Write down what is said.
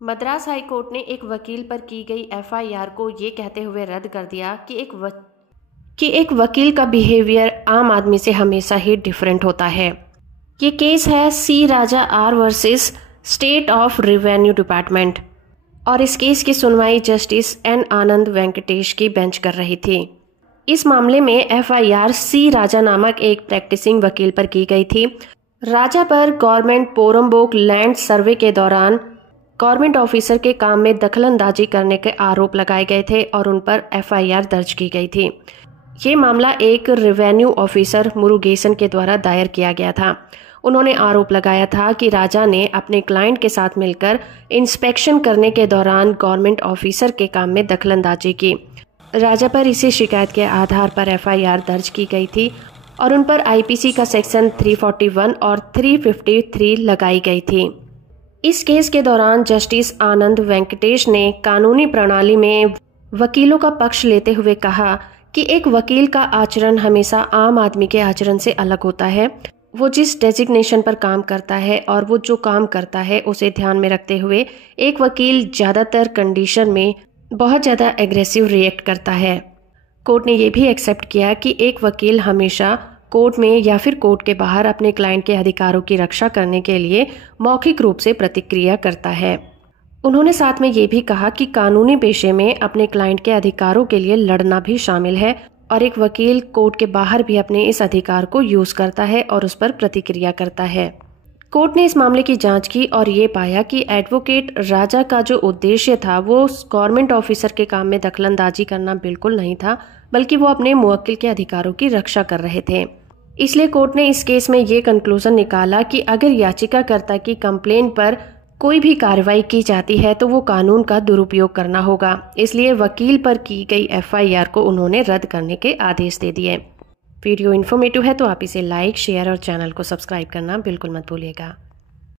Madras high court ने एक वकील पर की गई एफआईआर को ये कहते हुए रद्द कर दिया कि एक वकील का बिहेवियर आम आदमी से हमेशा ही डिफरेंट होता है। ये केस है C Raja R versus state of revenue department और इस केस की सुनवाई जस्टिस एन आनंद वेंकटेश की बेंच कर रही थी। इस मामले में एफआईआर सी राजा नामक एक प्रैक्टिसिंग वकील पर की गई थी। राजा पर गवर्नमेंट पोरम्बोक लैंड सर्वे के दौरान गवर्नमेंट ऑफिसर के काम में दखलंदाजी करने के आरोप लगाए गए थे और उन पर एफआईआर दर्ज की गई थी। ये मामला एक रेवेन्यू ऑफिसर मुरुगेसन के द्वारा दायर किया गया था। उन्होंने आरोप लगाया था कि राजा ने अपने क्लाइंट के साथ मिलकर इंस्पेक्शन करने के दौरान गवर्नमेंट ऑफिसर के काम में दखलंदाजी की। राजा पर इसी शिकायत के आधार पर एफआईआर दर्ज की गई थी और उन पर आईपीसी का सेक्शन 341 और 353 लगाई गई थी। इस केस के दौरान जस्टिस आनंद वेंकटेश ने कानूनी प्रणाली में वकीलों का पक्ष लेते हुए कहा कि एक वकील का आचरण हमेशा आम आदमी के आचरण से अलग होता है। वो जिस डेजिग्नेशन पर काम करता है और वो जो काम करता है उसे ध्यान में रखते हुए एक वकील ज़्यादातर कंडीशन में बहुत ज़्यादा एग्रेसिव रिएक्ट करता है। कोर्ट ने ये भी एक्सेप्ट किया कि एक वकील हमेशा कोर्ट में या फिर कोर्ट के बाहर अपने क्लाइंट के अधिकारों की रक्षा करने के लिए मौखिक रूप से प्रतिक्रिया करता है। उन्होंने साथ में ये भी कहा कि कानूनी पेशे में अपने क्लाइंट के अधिकारों के लिए लड़ना भी शामिल है और एक वकील कोर्ट के बाहर भी अपने इस अधिकार को यूज करता है और उस पर प्रतिक्रिया करता है। कोर्ट ने इस मामले की जांच की और ये पाया कि एडवोकेट राजा का जो उद्देश्य था वो गवर्नमेंट ऑफिसर के काम में दखलंदाजी करना बिल्कुल नहीं था, बल्कि वो अपने मुवक्किल के अधिकारों की रक्षा कर रहे थे। इसलिए कोर्ट ने इस केस में ये कंक्लूजन निकाला कि अगर याचिकाकर्ता की कंप्लेन पर कोई भी कार्रवाई की जाती है तो वो कानून का दुरुपयोग करना होगा। इसलिए वकील पर की गई एफआईआर को उन्होंने रद्द करने के आदेश दे दिए। वीडियो इन्फॉर्मेटिव है तो आप इसे लाइक, शेयर और चैनल को सब्सक्राइब करना बिल्कुल मत भूलिएगा।